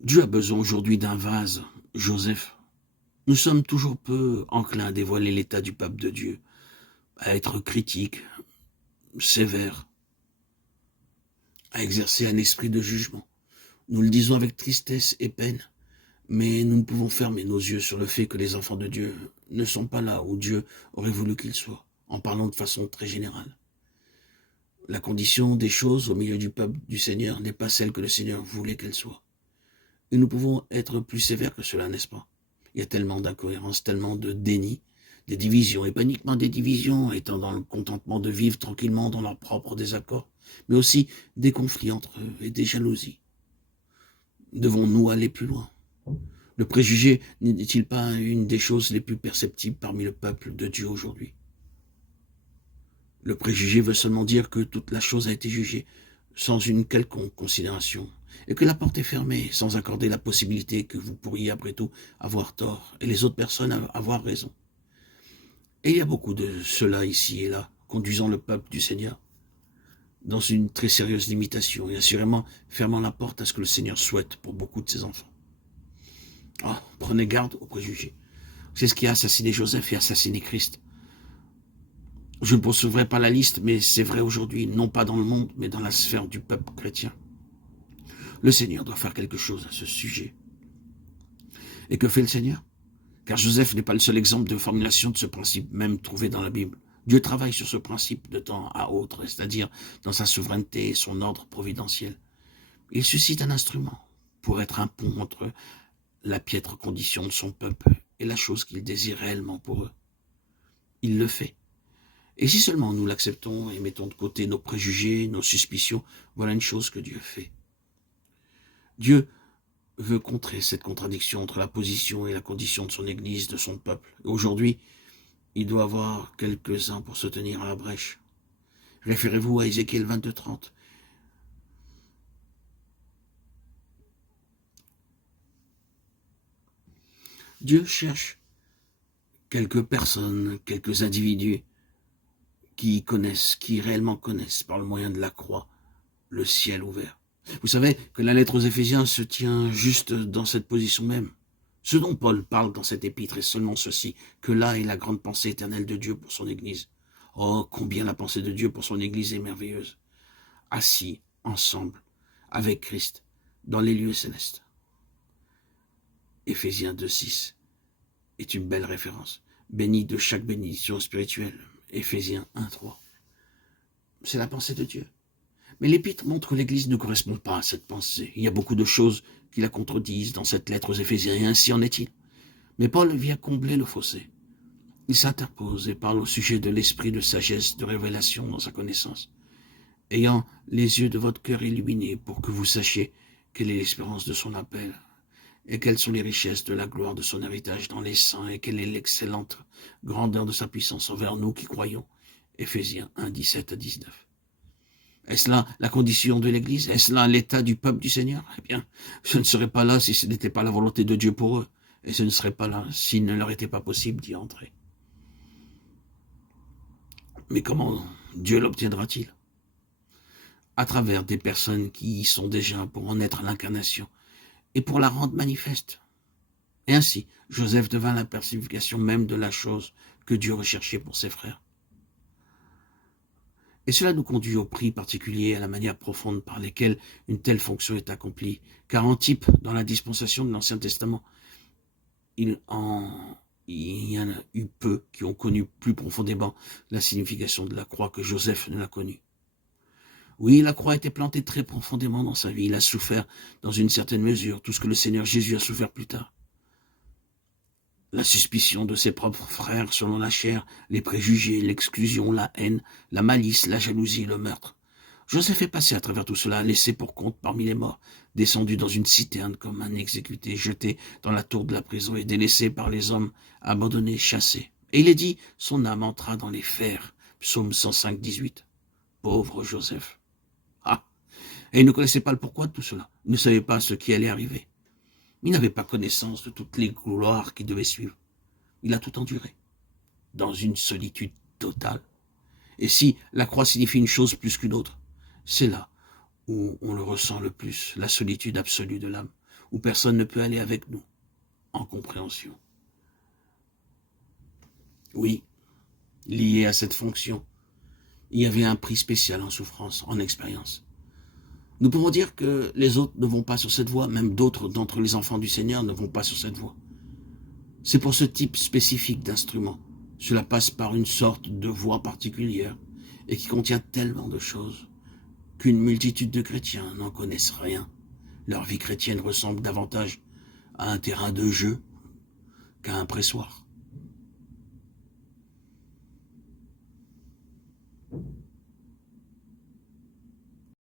Dieu a besoin aujourd'hui d'un vase, Joseph. Nous sommes toujours peu enclins à dévoiler l'état du peuple de Dieu, à être critiques, sévères, à exercer un esprit de jugement. Nous le disons avec tristesse et peine, mais nous ne pouvons fermer nos yeux sur le fait que les enfants de Dieu ne sont pas là où Dieu aurait voulu qu'ils soient, en parlant de façon très générale. La condition des choses au milieu du peuple du Seigneur n'est pas celle que le Seigneur voulait qu'elle soit. Et nous pouvons être plus sévères que cela, n'est-ce pas? Il y a tellement d'incohérences, tellement de déni, des divisions, et pas uniquement des divisions étant dans le contentement de vivre tranquillement dans leur propre désaccord, mais aussi des conflits entre eux et des jalousies. Devons-nous aller plus loin? Le préjugé n'est-il pas une des choses les plus perceptibles parmi le peuple de Dieu aujourd'hui? Le préjugé veut seulement dire que toute la chose a été jugée sans une quelconque considération, et que la porte est fermée sans accorder la possibilité que vous pourriez après tout avoir tort et les autres personnes avoir raison. Et il y a beaucoup de cela ici et là, conduisant le peuple du Seigneur dans une très sérieuse limitation et assurément fermant la porte à ce que le Seigneur souhaite pour beaucoup de ses enfants. Prenez garde aux préjugés. C'est ce qui a assassiné Joseph et assassiné Christ. Je ne poursuivrai pas la liste, mais c'est vrai aujourd'hui, non pas dans le monde, mais dans la sphère du peuple chrétien. Le Seigneur doit faire quelque chose à ce sujet. Et que fait le Seigneur? Car Joseph n'est pas le seul exemple de formulation de ce principe même trouvé dans la Bible. Dieu travaille sur ce principe de temps à autre, c'est-à-dire dans sa souveraineté et son ordre providentiel. Il suscite un instrument pour être un pont entre la piètre condition de son peuple et la chose qu'il désire réellement pour eux. Il le fait. Et si seulement nous l'acceptons et mettons de côté nos préjugés, nos suspicions, voilà une chose que Dieu fait. Dieu veut contrer cette contradiction entre la position et la condition de son Église, de son peuple. Et aujourd'hui, il doit avoir quelques-uns pour se tenir à la brèche. Référez-vous à Ézéchiel 22:30. Dieu cherche quelques personnes, quelques individus qui connaissent, qui réellement connaissent par le moyen de la croix le ciel ouvert. Vous savez que la lettre aux Éphésiens se tient juste dans cette position même. Ce dont Paul parle dans cet épître est seulement ceci, que là est la grande pensée éternelle de Dieu pour son Église. Oh, combien la pensée de Dieu pour son Église est merveilleuse. Assis ensemble avec Christ dans les lieux célestes. Éphésiens 2:6 est une belle référence. Béni de chaque bénédiction spirituelle. Éphésiens 1:3. C'est la pensée de Dieu. Mais l'épître montre que l'Église ne correspond pas à cette pensée. Il y a beaucoup de choses qui la contredisent dans cette lettre aux Éphésiens, et ainsi en est-il. Mais Paul vient combler le fossé. Il s'interpose et parle au sujet de l'esprit de sagesse, de révélation dans sa connaissance, ayant les yeux de votre cœur illuminés pour que vous sachiez quelle est l'espérance de son appel, et quelles sont les richesses de la gloire de son héritage dans les saints, et quelle est l'excellente grandeur de sa puissance envers nous qui croyons. Éphésiens 1:17-19. Est-ce là la condition de l'Église? Est-ce là l'état du peuple du Seigneur? Eh bien, je ne serais pas là si ce n'était pas la volonté de Dieu pour eux, et ce ne serait pas là s'il ne leur était pas possible d'y entrer. Mais comment Dieu l'obtiendra-t-il? À travers des personnes qui y sont déjà pour en être l'incarnation, et pour la rendre manifeste. Et ainsi, Joseph devint la personnification même de la chose que Dieu recherchait pour ses frères. Et cela nous conduit au prix particulier, à la manière profonde par lesquelles une telle fonction est accomplie. Car en type, dans la dispensation de l'Ancien Testament, il y en a eu peu qui ont connu plus profondément la signification de la croix que Joseph ne l'a connue. Oui, la croix a été plantée très profondément dans sa vie. Il a souffert dans une certaine mesure tout ce que le Seigneur Jésus a souffert plus tard. La suspicion de ses propres frères selon la chair, les préjugés, l'exclusion, la haine, la malice, la jalousie, le meurtre. Joseph est passé à travers tout cela, laissé pour compte parmi les morts, descendu dans une citerne comme un exécuté, jeté dans la tour de la prison et délaissé par les hommes, abandonné, chassé. Et il est dit, son âme entra dans les fers. Psaume 105:18. Pauvre Joseph. Et il ne connaissait pas le pourquoi de tout cela. Il ne savait pas ce qui allait arriver. Il n'avait pas connaissance de toutes les gloires qui devaient suivre. Il a tout enduré, dans une solitude totale. Et si la croix signifie une chose plus qu'une autre, c'est là où on le ressent le plus, la solitude absolue de l'âme, où personne ne peut aller avec nous, en compréhension. Oui, lié à cette fonction, il y avait un prix spécial en souffrance, en expérience. Nous pouvons dire que les autres ne vont pas sur cette voie, même d'autres d'entre les enfants du Seigneur ne vont pas sur cette voie. C'est pour ce type spécifique d'instrument. Cela passe par une sorte de voie particulière et qui contient tellement de choses qu'une multitude de chrétiens n'en connaissent rien. Leur vie chrétienne ressemble davantage à un terrain de jeu qu'à un pressoir.